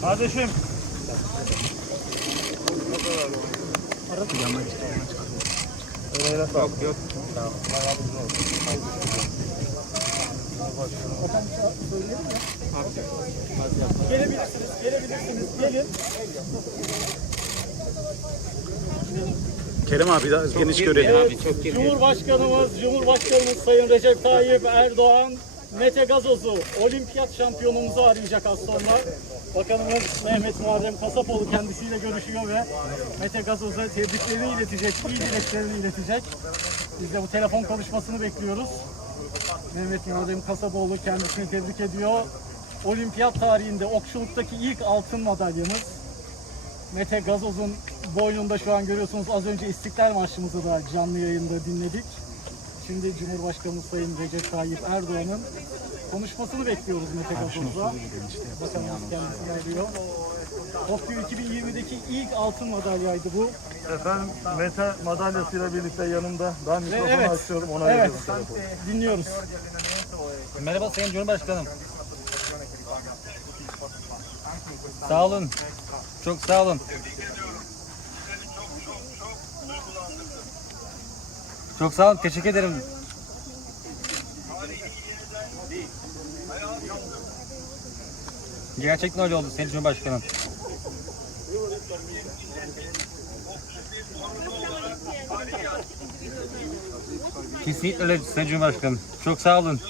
Kardeşim. Sağ ol. Yok. Gelebilirsiniz, gelebilirsiniz. Gelin. Kerem abi daha geniş görelim. Evet, Cumhurbaşkanımız, Cumhurbaşkanımız Sayın Recep Tayyip Erdoğan, Mete Gazoz'u, olimpiyat şampiyonumuzu arayacak az sonra. Bakanımız Mehmet Muharrem Kasapoğlu kendisiyle görüşüyor ve Mete Gazoz'a tebriklerini iletecek, iyi dileklerini iletecek. Biz de bu telefon konuşmasını bekliyoruz. Mehmet Muharrem Kasapoğlu kendisini tebrik ediyor. Olimpiyat tarihinde okçuluktaki ilk altın madalyamız. Mete Gazoz'un boynunda şu an görüyorsunuz az önce İstiklal Marşımızı da canlı yayında dinledik. Şimdi Cumhurbaşkanımız Sayın Recep Tayyip Erdoğan'ın konuşmasını bekliyoruz Mete Gazoz'la. Bakanımız kendisini arıyor. Tokyo 2020'deki ilk altın madalyaydı bu. Efendim Mete madalyasıyla birlikte yanımda. Ben mikrofonu evet, açıyorum ona evet veriyorum telefonu. dinliyoruz. Merhaba Sayın Cumhurbaşkanım. Sağ olun. Çok sağ olun. Çok sağ olun. Teşekkür ederim. Gerçekten öyle oldu Sayın Cumhurbaşkanım. Kesinlikle öyle Sayın Cumhurbaşkanım. Çok sağ olun.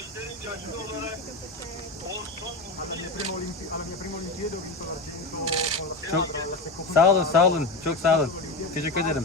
Çok sağ olun, sağ olun. Çok sağ olun. Teşekkür ederim.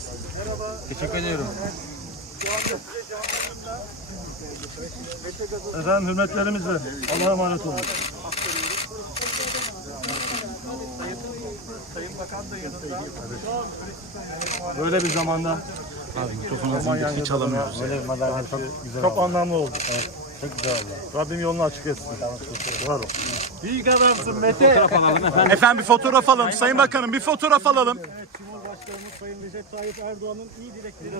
Teşekkür ediyorum. Efendim hürmetlerimizle. Allah'a emanet olun. Böyle bir zamanda Mikrofonu hiç alamıyoruz. çok anlamlı oldu. Çok güzel oldu. Rabbim yolunu açık etsin. Var ol. Büyük adamsın Mete. Efendim bir fotoğraf alalım. Sayın Bakanım bir fotoğraf alalım. Evet, Cumhurbaşkanımız Sayın Recep Tayyip Erdoğan'ın iyi dilekleri